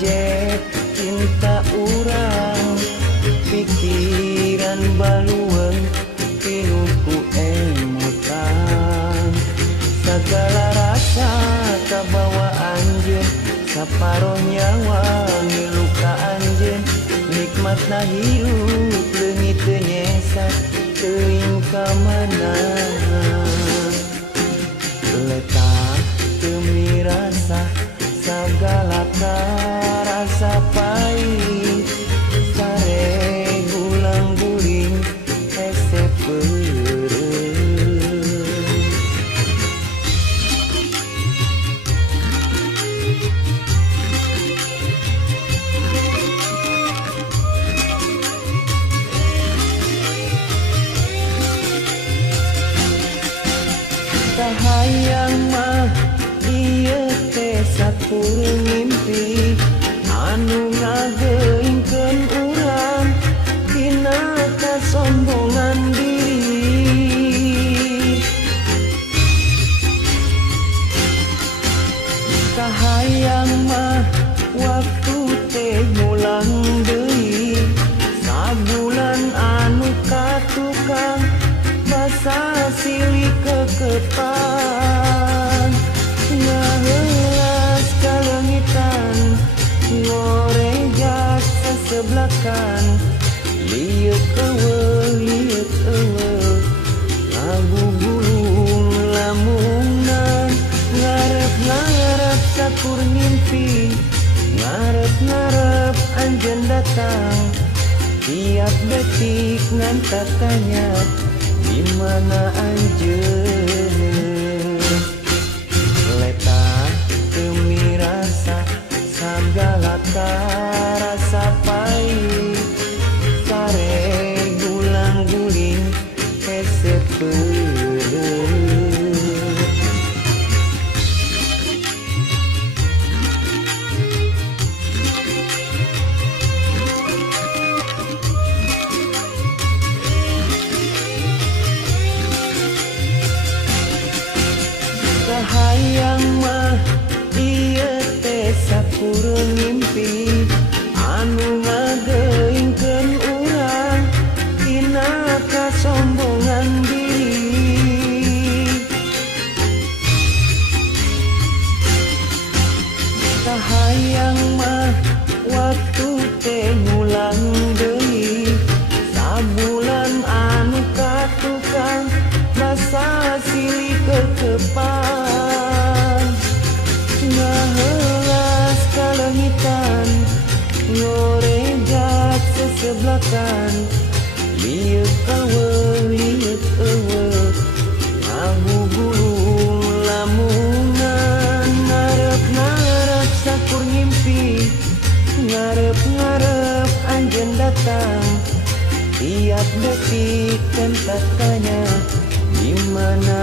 objek cinta urang pikiran baluan pinuku emutan segala rasa kabawa anjeun saparoh nyawa miluka anjeun nikmatna hirup leungit teu nyesa teuing ka mana letak teu mirasa sagala rasa pahit sare gulang guling hese peureum hayang mah ieu teh sakurung mimpi anu ngageuingkeun urang dina kasombongan diri kahayang mah waktu teh ngulang deui sabulan anu katukang basa silih kekepan ngahelas kalengitan ngorejas seseblakan liuk eueuh lagu gulung lamunan ngarep-ngarep sakur ngimpi ngarep-ngarep anjeun datang tiap detik ngan tatanya di mana anjeun letak teu mirasa sagala rasa pahit sare gulang guling hese peureum hayang mah ieu teh sakurung mimpi anu ngageuingkeun urang dina kasombongan diri kahayang mah waktu teh ngulang deui sabulan anu katukang basa silih kekepan ngahelas kalengitan ngorejat seseblakan liuk eueuh ngagugulung lamunan ngarep-ngarep sakur ngimpi ngarep-ngarep anjeun datang tiap detik kan tatanya di mana